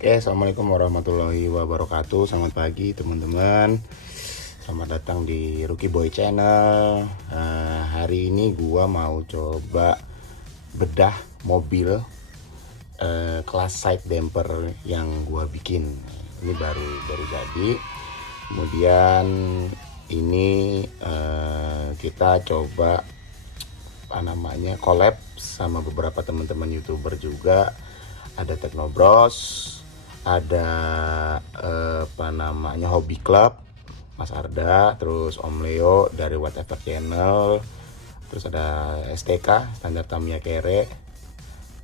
Oke, assalamualaikum warahmatullahi wabarakatuh. Selamat pagi teman-teman. Selamat datang di Rookie Boy Channel. Hari ini gua mau coba bedah mobil kelas side damper yang gua bikin. Ini baru jadi. Kemudian ini kita coba collab sama beberapa teman-teman YouTuber juga. Ada Teknobros, ada Hobby Club, Mas Arda, terus Om Leo dari Whatever Channel, terus ada STK, Standar Tamiya Kere,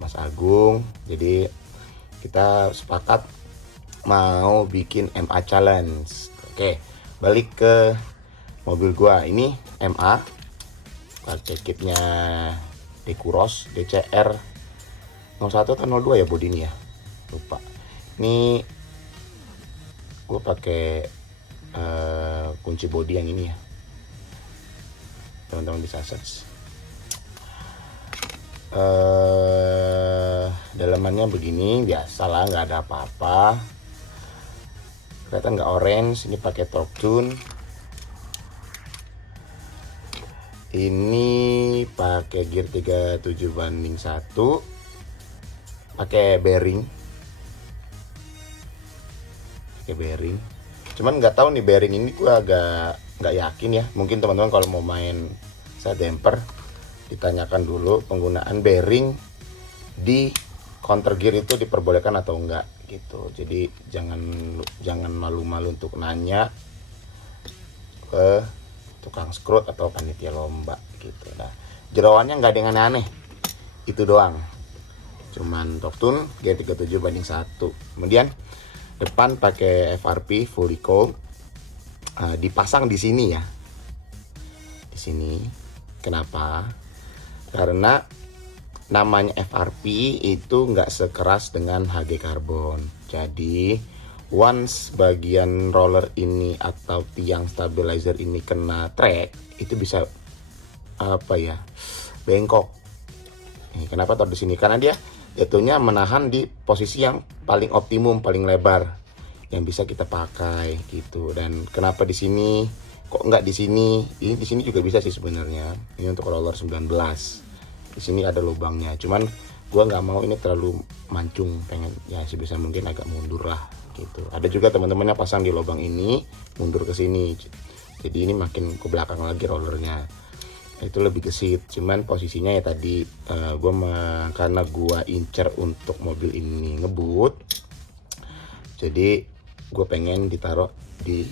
Mas Agung. Jadi kita sepakat mau bikin MA Challenge. Oke, balik ke mobil gua. Ini MA, pakai kitnya Decuros DCR 01 atau 02 ya bodi ini ya, lupa. Ini gue pakai kunci bodi yang ini ya, teman-teman bisa search. Dalamannya begini, biasa lah, nggak ada apa-apa. Kelihatan nggak orange. Ini pakai torque tune. Ini pakai gear 37/1, pakai bearing. Cuman nggak tahu nih bearing ini gue agak nggak yakin ya. Mungkin teman-teman kalau mau main side damper ditanyakan dulu penggunaan bearing di counter gear itu diperbolehkan atau enggak gitu. Jadi jangan malu-malu untuk nanya ke tukang scrut atau panitia lomba gitu. Nah, jeroannya nggak ada yang aneh-aneh, itu doang. Cuman torque tune gear 37/1. Kemudian depan pakai FRP full recoil. Dipasang di sini ya. Di sini. Kenapa? Karena namanya FRP itu nggak sekeras dengan HG Carbon. Jadi once bagian roller ini atau tiang stabilizer ini kena track, itu bisa bengkok. Kenapa taruh di sini? Karena dia jatuhnya menahan di posisi yang paling optimum, paling lebar yang bisa kita pakai gitu. Dan kenapa di sini? Kok nggak di sini? Ini di sini juga bisa sih sebenarnya. Ini untuk roller 19. Di sini ada lubangnya. Cuman gua nggak mau ini terlalu mancung, pengen ya sebisa mungkin agak mundur lah gitu. Ada juga teman-teman yang pasang di lubang ini mundur ke sini. Jadi ini makin ke belakang lagi rollernya. Itu lebih gesit, cuman posisinya ya tadi karena gua incer untuk mobil ini ngebut, jadi gue pengen ditaruh di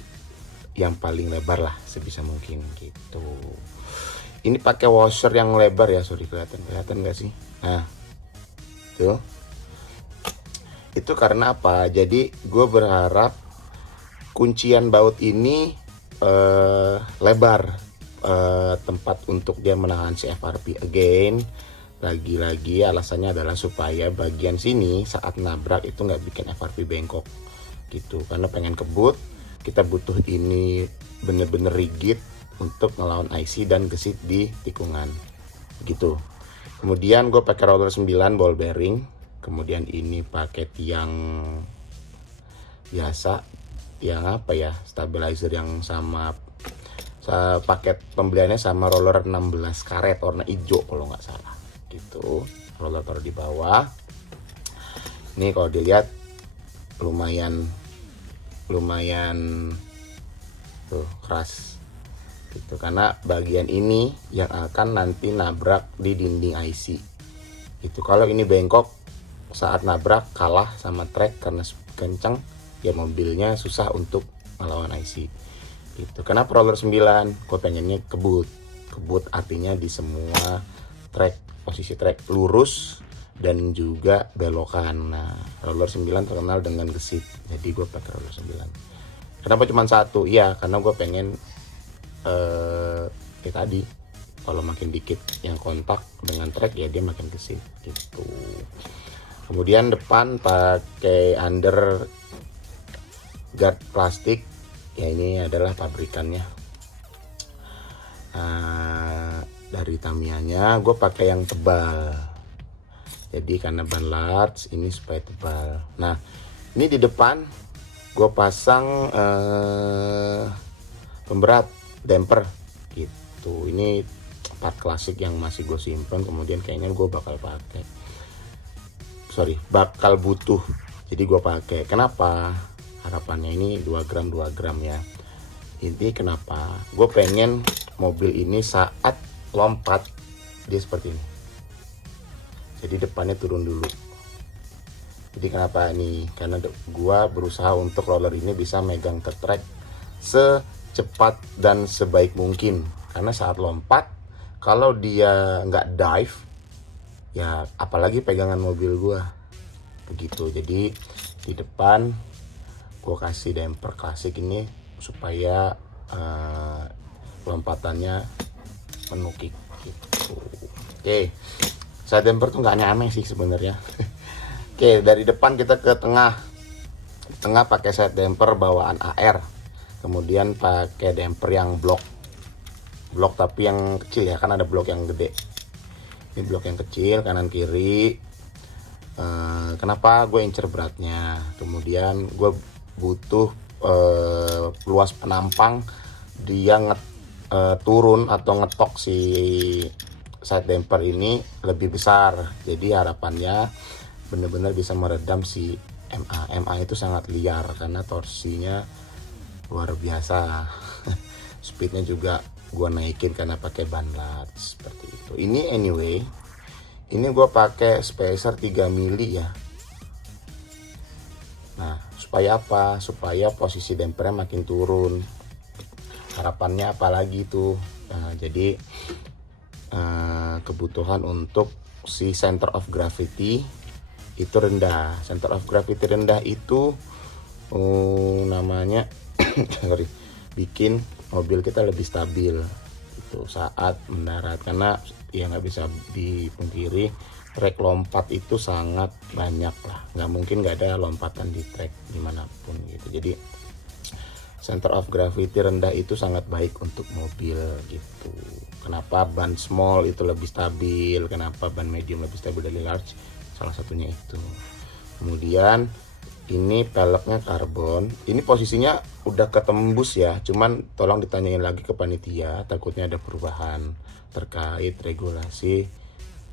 yang paling lebar lah sebisa mungkin gitu. Ini pakai washer yang lebar ya, sorry, kelihatan nggak sih? Nah tuh, itu karena apa? Jadi gue berharap kuncian baut ini lebar, tempat untuk dia menahan si FRP. Again, lagi-lagi alasannya adalah supaya bagian sini saat nabrak itu nggak bikin FRP bengkok gitu. Karena pengen kebut, kita butuh ini bener-bener rigid untuk ngelawan IC dan gesit di tikungan gitu. Kemudian gue pakai roller 9 ball bearing. Kemudian ini pakai tiang biasa, tiang stabilizer yang sama. Paket pembeliannya sama roller 16 karet warna hijau kalau nggak salah gitu. Roller taruh di bawah. Ini kalau dilihat lumayan tuh keras gitu, karena bagian ini yang akan nanti nabrak di dinding IC itu. Kalau ini bengkok saat nabrak, kalah sama trek karena kencang ya, mobilnya susah untuk melawan IC gitu. Karena roller 9 gue pengennya kebut artinya di semua track, posisi track lurus dan juga belokan. Nah, roller 9 terkenal dengan gesit, jadi gue pakai roller 9. Kenapa cuma satu? Ya karena gue pengen tadi kalau makin dikit yang kontak dengan track ya dia makin gesit gitu. Kemudian depan pakai under guard plastik ya, ini adalah pabrikannya. Dari Tamiyanya gue pakai yang tebal. Jadi karena ban large ini supaya tebal. Nah, Ini di depan gue pasang pemberat damper gitu. Ini part klasik yang masih gue simpen, kemudian kayaknya gue bakal butuh, jadi gue pakai. Kenapa? Harapannya ini 2 gram ya. Ini kenapa gue pengen mobil ini saat lompat dia seperti ini, jadi depannya turun dulu. Jadi kenapa ini? Karena gua berusaha untuk roller ini bisa megang ke track secepat dan sebaik mungkin. Karena saat lompat, kalau dia nggak dive, ya apalagi pegangan mobil gua. Begitu. Jadi di depan gua kasih damper klasik ini supaya lompatannya menukik gitu. Oke. Saya damper tuh nggak aneh-aneh sih sebenarnya. Oke, dari depan kita ke tengah. Tengah pakai side damper bawaan AR. Kemudian pakai damper yang blok tapi yang kecil ya, kan ada blok yang gede. Ini blok yang kecil kanan kiri. Kenapa gue incer beratnya? Kemudian gue butuh luas penampang dia turun atau ngetok si side damper ini lebih besar. Jadi harapannya benar-benar bisa meredam si MA itu sangat liar karena torsinya luar biasa. Speednya juga gua naikin karena pakai ban lat seperti itu. Ini anyway, ini gua pakai spacer 3 mili ya. Nah, supaya apa? Supaya posisi dampernya makin turun. Harapannya apalagi tuh. Nah, jadi kebutuhan untuk si center of gravity itu rendah. Center of gravity rendah itu namanya bikin mobil kita lebih stabil itu saat mendarat, karena ya nggak bisa dipungkiri trek lompat itu sangat banyak lah, nggak mungkin nggak ada lompatan di trek dimanapun gitu. Jadi center of gravity rendah itu sangat baik untuk mobil gitu. Kenapa ban small itu lebih stabil, kenapa ban medium lebih stabil dari large, salah satunya itu. Kemudian ini peleknya karbon, ini posisinya udah ketembus ya, cuman tolong ditanyain lagi ke panitia, takutnya ada perubahan terkait regulasi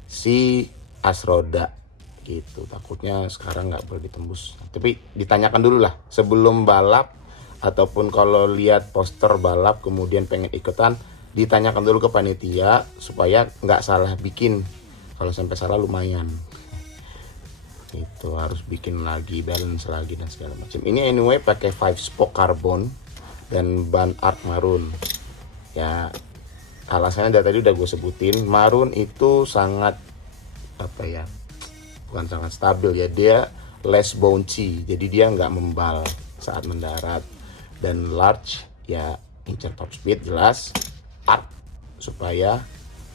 si as roda gitu, takutnya sekarang nggak boleh ditembus. Tapi ditanyakan dulu lah sebelum balap, ataupun kalau lihat poster balap kemudian pengen ikutan, ditanyakan dulu ke panitia supaya nggak salah bikin. Kalau sampai salah lumayan. Itu harus bikin lagi, balance lagi dan segala macam. Ini anyway pakai 5 spoke karbon dan ban art marun. Ya alasannya dari tadi udah gue sebutin. Marun itu sangat apa ya? Bukan sangat stabil ya, dia less bouncy. Jadi dia nggak membal saat mendarat. Dan large ya incer top speed jelas. Art supaya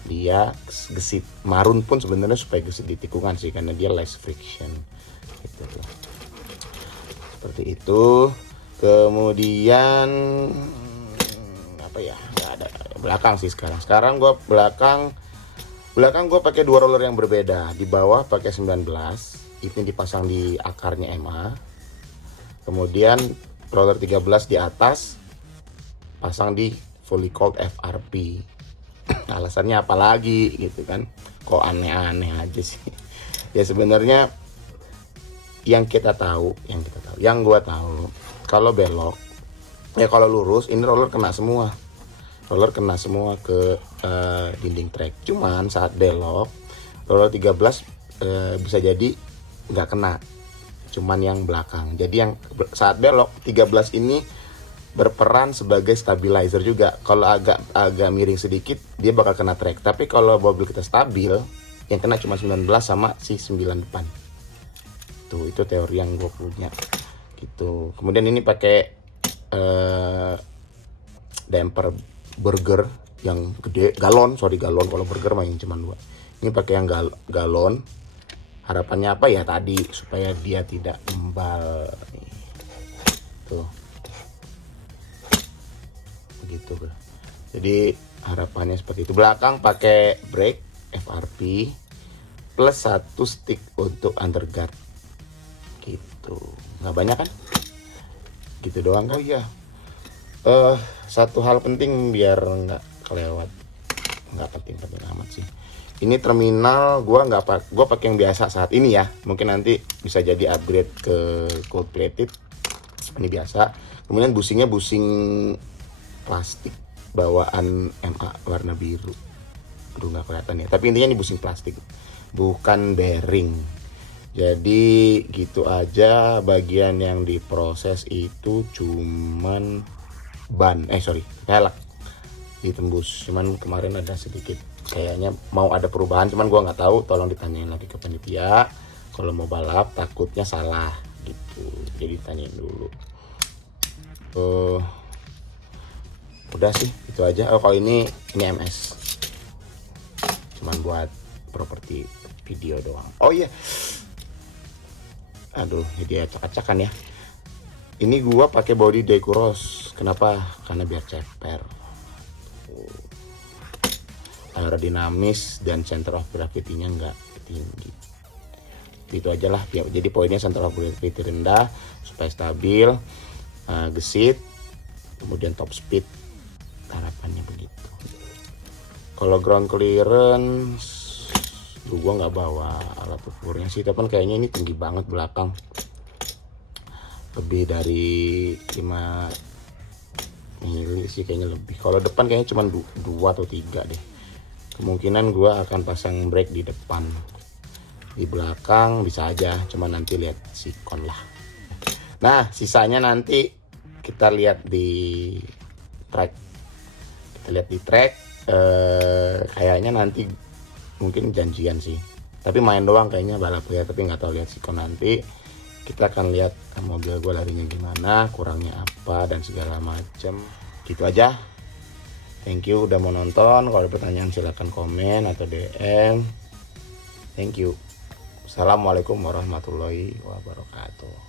dia gesit. Marun pun sebenarnya supaya gesit di tikungan sih, karena dia less friction gitu tuh. Seperti itu. Kemudian apa ya, nggak ada belakang sih sekarang gue belakang gue pakai 2 roller yang berbeda. Di bawah pakai 19, ini dipasang di akarnya MA. Kemudian roller 13 di atas pasang di fully cold FRP. Alasannya apa lagi gitu kan, kok aneh-aneh aja sih. Ya sebenarnya yang gua tahu kalau belok ya, kalau lurus ini roller kena semua ke dinding trek. Cuman saat belok roller 13 bisa jadi nggak kena, cuman yang belakang. Jadi yang saat belok 13 ini berperan sebagai stabilizer juga. Kalau agak miring sedikit dia bakal kena trek. Tapi kalau mobil kita stabil, yang kena cuma 19 sama si 9 depan. Tuh, itu teori yang gue punya gitu. Kemudian ini pakai damper burger yang gede, galon. Kalau burger main cuma 2. Ini pakai yang galon. Harapannya apa ya tadi, supaya dia tidak membal. Tuh. Gitu. Jadi harapannya seperti itu. Belakang pakai brake FRP plus 1 stick untuk underguard gitu. nggak banyak kan, gitu doang. Oh iya, satu hal penting biar nggak kelewat, nggak penting amat sih. Ini terminal gua pakai yang biasa saat ini ya. Mungkin nanti bisa jadi upgrade ke gold plated. Ini biasa. Kemudian busingnya busing plastik bawaan MA warna biru. Aduh nggak kelihatan ya. Tapi intinya ini busing plastik, bukan bearing. Jadi gitu aja. Bagian yang diproses itu cuman velg ditembus. Cuman kemarin ada sedikit kayaknya mau ada perubahan, cuman gua nggak tahu, tolong ditanyain lagi ke panitia. Kalau mau balap takutnya salah gitu, jadi tanyain dulu. Udah sih itu aja. Kalau ini MS cuman buat properti video doang. Oh iya, aduh jadi acak-acakan ya. Ini gua pakai body Decuros. Kenapa? Karena biar ceper, aerodinamis, dan center of gravity-nya nggak tinggi. Itu aja lah. Jadi poinnya center of gravity rendah supaya stabil, gesit, kemudian top speed, harapannya begitu. Kalau ground clearance, gua nggak bawa alat ukurnya sih, tapi kayaknya ini tinggi banget belakang, lebih dari 5 mili sih kayaknya lebih. Kalau depan kayaknya cuma 2 atau 3 deh. Kemungkinan gue akan pasang brake di depan, di belakang bisa aja, cuma nanti lihat sikon lah. Nah sisanya nanti kita lihat di track. Kayaknya nanti mungkin janjian sih, tapi main doang kayaknya balap ya, tapi nggak tahu lihat sikon nanti. Kita akan lihat mobil gue larinya gimana, kurangnya apa, dan segala macam. Gitu aja. Thank you udah mau nonton. Kalau ada pertanyaan silahkan komen atau DM. Thank you. Assalamualaikum warahmatullahi wabarakatuh.